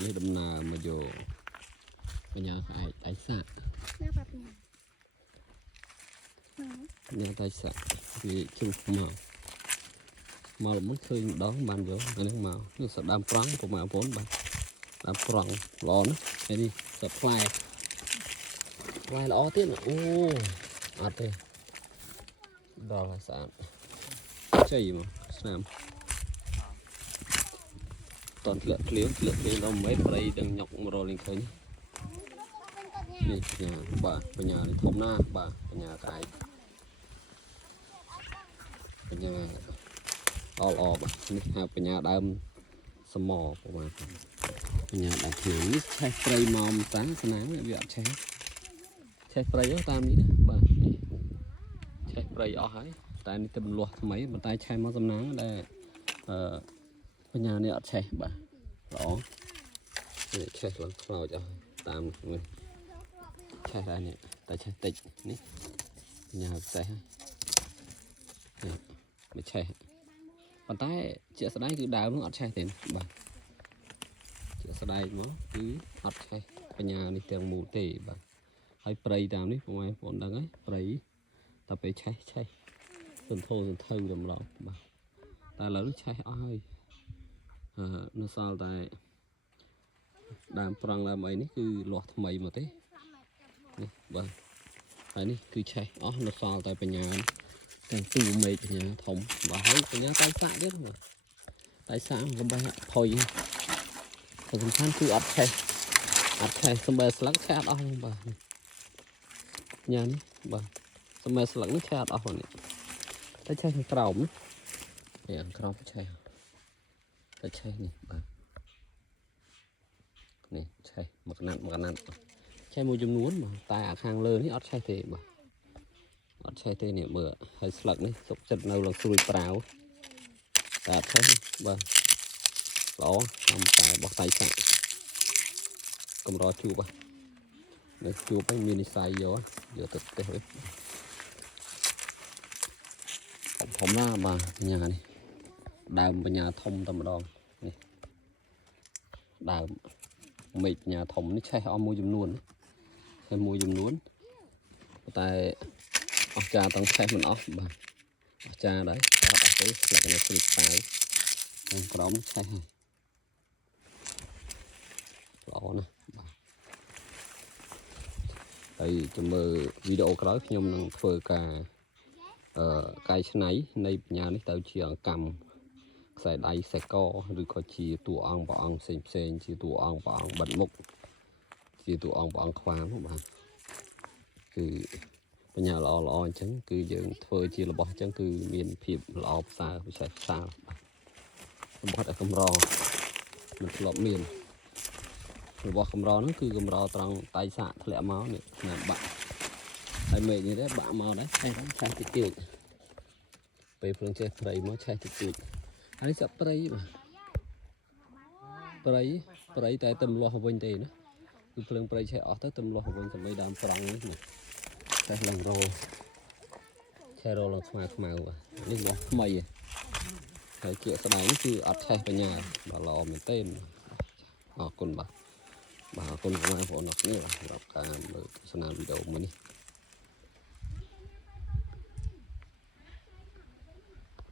នេះដំណើរមកយកបញ្ញាឯសាក់ញ៉ាំតែសាក់វាជ្រុះមកមុនឃើញម្ដងបានយកអានេះមកនេះសដើមប្រង់ប្រមាណបងបាទដើមប្រង់ល្អណាស់ហើយនេះសផ្លែល្អទៀតអូអត់ទេដល់ហើយស្អាតជ័យមកស្នាមតន់ធ្លាក់ភ្លៀងដល់1 ម៉ែត្រប្រៃដឹងញុកមករលលេងឃើញនេះបញ្ញាបាទបញ្ញានេះធំណាស់បាទបញ្ញាក្អែកបញ្ញាល្អបាទនេះហៅបញ្ញាដើមសមប្រហែលបញ្ញាដើមឃើញនេះឆេះព្រៃមកតាស្នាមវាអត់ឆេះព្រៃតាមនេះណាបាទឆេះព្រៃអស់ហើយតែនេះទៅរំលាស់ថ្មីប៉ុន្តែឆេះមកសំណាងដែលបញ្ញានេះអត់ឆេះបាទល្អនេះឆេះឡើងខ្លោចអស់តាមនេះឆេះដែរនេះតែឆេះតិចនេះបញ្ញាផ្សេងនេះមិនឆេះប៉ុន្តែជាក់ស្ដែងគឺដើមនឹងអត់ឆេះទេបាទជាក់ស្ដែងមកគឺអត់ឆេះបញ្ញានេះទាំងមូលទេបាទហើយព្រៃតាមនេះបងប្អូនដឹងហើយព្រៃតែពេលឆេះសន្ធោសន្ធៅតម្លងបាទតែឥឡូវនេះឆេះអស់ហើយនៅសល់តែដើមប្រង់ដើមអីនេះគឺលាស់ថ្មីមកទេនេះបាទហើយនេះគឺឆេះអស់នៅសល់តែបញ្ញាទាំងទូមេឃបញ្ញាធំបាទហើយបញ្ញាតែសាក់ទៀតបាទតែសាក់កំបេះផុយសំខាន់គឺអត់ឆេះសំបែស្លឹកឆេះអត់អស់បាទញ៉ាំនេះបាទសំបែស្លឹកនេះឆេះអត់អស់នេះតែឆេះខាងក្រោមនេះខាងក្រោមឆេះតែឆេះនេះបាទនេះឆេះមួយកណាត់ឆេះមួយចំនួនបាទតែអាខាងលើនេះអត់ឆេះទេបាទអត់ឆេះទេនេះមើលហើយស្លឹកនេះសុកចិត្តនៅឡើងស្រួយប្រាវតែអត់ឆេះបាទល្អតាមតែបោះតៃសាក់កម្រជួបបាទនៅជួបឲ្យមាននិស័យយកទៅផ្ទះវិញធំណាស់បាទបញ្ញានេះដើមបញ្ញាធំតែម្ដងនេះដើមមេឃបញ្ញាធំនេះឆេះអស់មួយចំនួនតែអស់ចាต้องឆេះមិនអស់បាទអស់ចាដែរអត់អស់ទេស្លឹកនៅស្រួយប្រាវខាងក្រោមឆេះហើយល្អណាស់បាទហើយចាំមើលវីដេអូក្រោយខ្ញុំនឹងធ្វើការកាយច្នៃនៃបញ្ញានេះទៅជាអង្កាំខ្សែដៃខ្សែកឬក៏ជាតួអង្គព្រះអង្គផ្សេងជាតួអង្គព្រះអង្គបិទមុខជាតួអង្គព្រះអង្គខ្វាមបាទគឺបញ្ញាល្អអញ្ចឹងគឺយើងធ្វើជារបស់អញ្ចឹងគឺមានភាពល្អផ្សើរពិសេសផ្សារបាទរបស់កម្រមិនធ្លាប់មានរបស់កម្រហ្នឹងគឺកម្រត្រង់តៃសាក់ធ្លាក់មកនេះណាបាក់ហើយមេឃនេះដែរបាក់មកដែរឆេះតិចពេលភ្លើងចេះព្រៃមកឆេះតិចហើយសាក់ព្រៃបាទព្រៃតែទៅម្លាស់វិញទេណាគឺភ្លើងព្រៃឆេះអស់ទៅម្លាស់វិញសម្ដីដើមប្រង់នេះឆេះឡើងឆេះឡើងខ្មៅបាទនេះរបស់ថ្មីហើយជាស្បែកនេះគឺអត់ឆេះបញ្ញាដល់ល្អមែនទេអរគុណបាទអរគុណបងប្អូនអរគ្នាសម្រាប់ការមើលទស្សនាវីដេអូមួយនេះ